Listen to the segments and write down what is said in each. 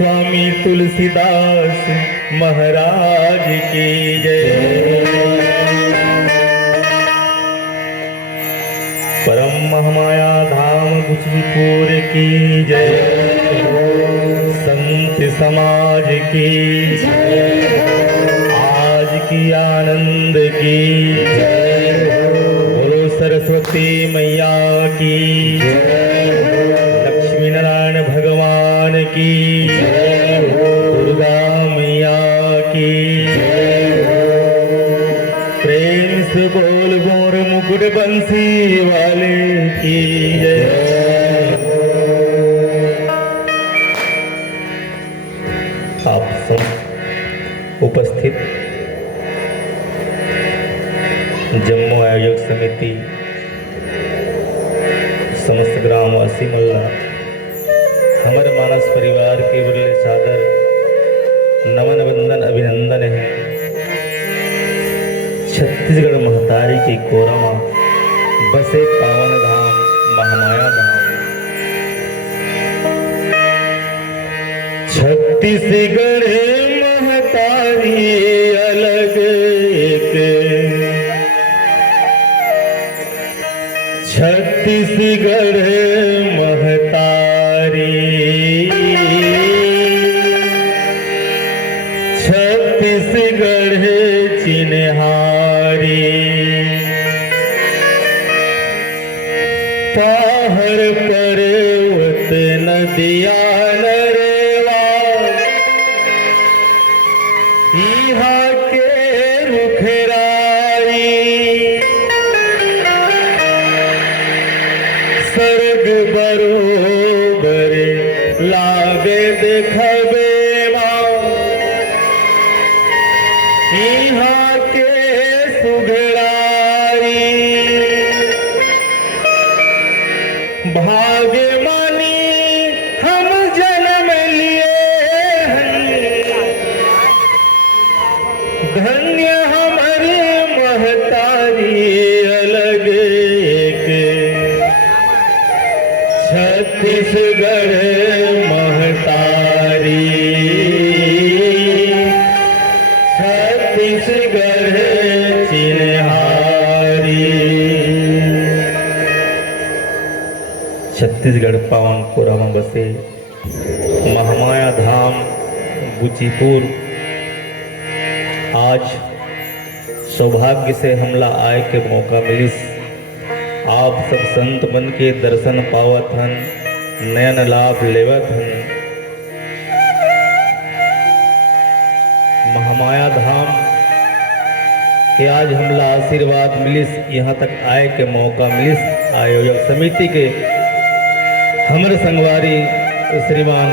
स्वामी तुलसीदास महाराज की जय। परम महामाया धाम बुचीपुर की जय। संत समाज की जय। आज की आनंद की जय। बोलो सरस्वती मैया की जय। लक्ष्मी नारायण भगवान की जय। दुर्गा मैया की जय। प्रेम से बोल गोर मुकुट बंसी वाले की जय। आप सब उपस्थित जम्मू आयोजक समिति समस्त ग्रामवासी मल्ला हमारे मानस परिवार के बदले सादर नमन वंदन अभिनंदन है। छत्तीसगढ़ महतारी की कोरमा बसे पावन धाम महामाया धाम। छत्तीसगढ़ महतारी अलग एक। छत्तीसगढ़ महतारी। छत्तीसगढ़ चिन्हारी। पहाड़ पर्वत नदिया नरेवा यहाँ के रुखराई। सर्ग बरोबर लागे देखबे यहाँ के सुघराई। भाग्य मानी हम जन्म लिए हैं। धन्य हमारे महतारी अलग एक। छत्तीसगढ़ महतारी। छत्तीसगढ़ चिन्हारी। छत्तीसगढ़ पावन कोरामा बसे महामाया धाम बुचीपुर। आज सौभाग्य से हमला आए के मौका मिलिस। आप सब संत बन के दर्शन पावत हन, नयन लाभ लेवत हन। महामाया धाम के आज हमला आशीर्वाद मिलिस, यहाँ तक आए के मौका मिलिस। आयोजक समिति के हमर संगवारी श्रीमान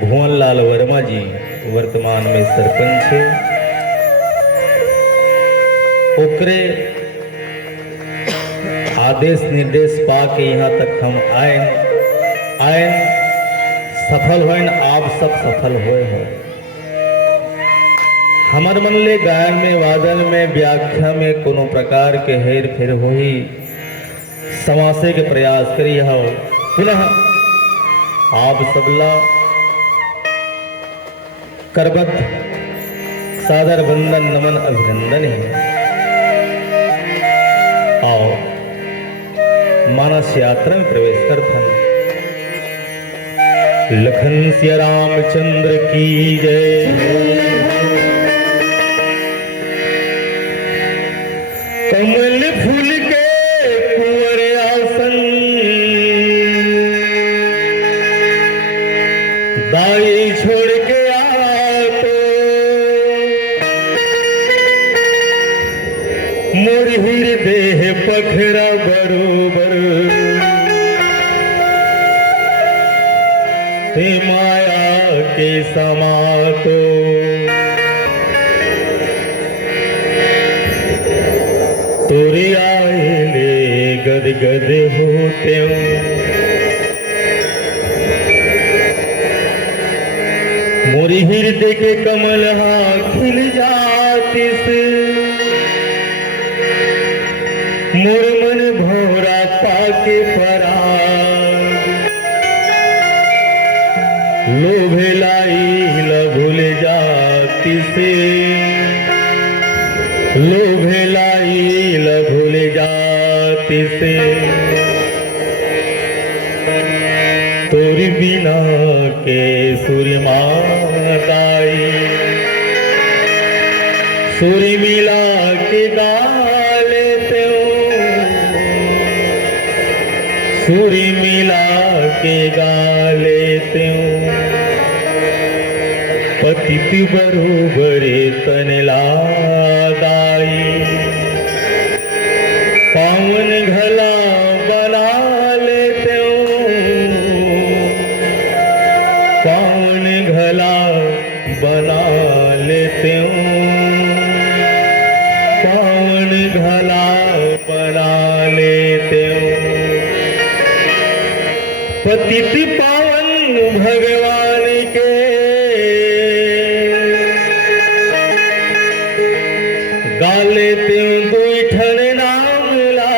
भुवनलाल वर्मा जी वर्तमान में सरपंच है। ओकरे आदेश निर्देश पा के यहाँ तक हम आए सफल होन। आप सब सफल होए हो। हमर मन ले गायन में वादन में व्याख्या में कोनो प्रकार के हेर फेर होही समासे के प्रयास करी हो। पुनः आप सबला करबत सादर वंदन नमन अभिनंदन है। आओ मानस यात्रा में प्रवेश करथन। लखन सिया रामचंद्र की जय। कमल फूल के कुंवर आसन दाई छोड़ के आ तो मोर हृदय पखरा बरोबर ते माया के समा तो तोरे आए ले गद गद होते मोरी हृदय के कमल हाँ खिल जातिस। मोर मन भोरा पाके पराग लोभेलाई ल भूल जाती से, लोभेलाई ल भूल जाती से, तोरी बिना के सूर्यमाताई, सूर्य मिला के गाले सूर्य मिला के गाले पतित बरोबरे तनला दाई, पावन घला बना लेते पावन घला बना लेते पावन घला बना लेते पतित पावन भगवान के गा लेते दुईठन नाम ला,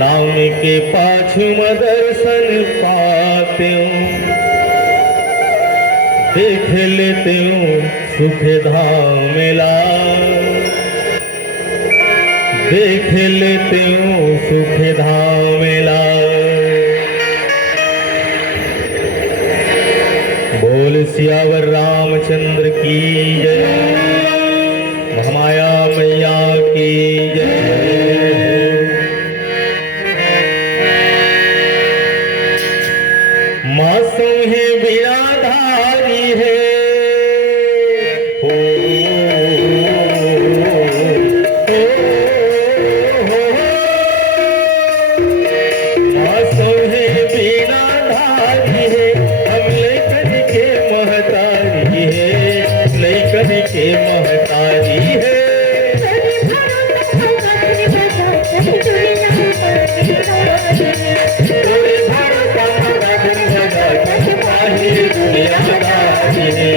नाम के पाछू दर्शन पाते देख लेते सुख धाम मिला, देख लेते सुख धाम मिला। बोल सियावर रामचंद्र की जय, महामाया मैया की जय। मासूम है बिराधारी है, के महतारी है, तोरे भरोसा माता गंगा के माही दुनिया दारी है।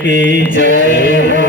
की जय।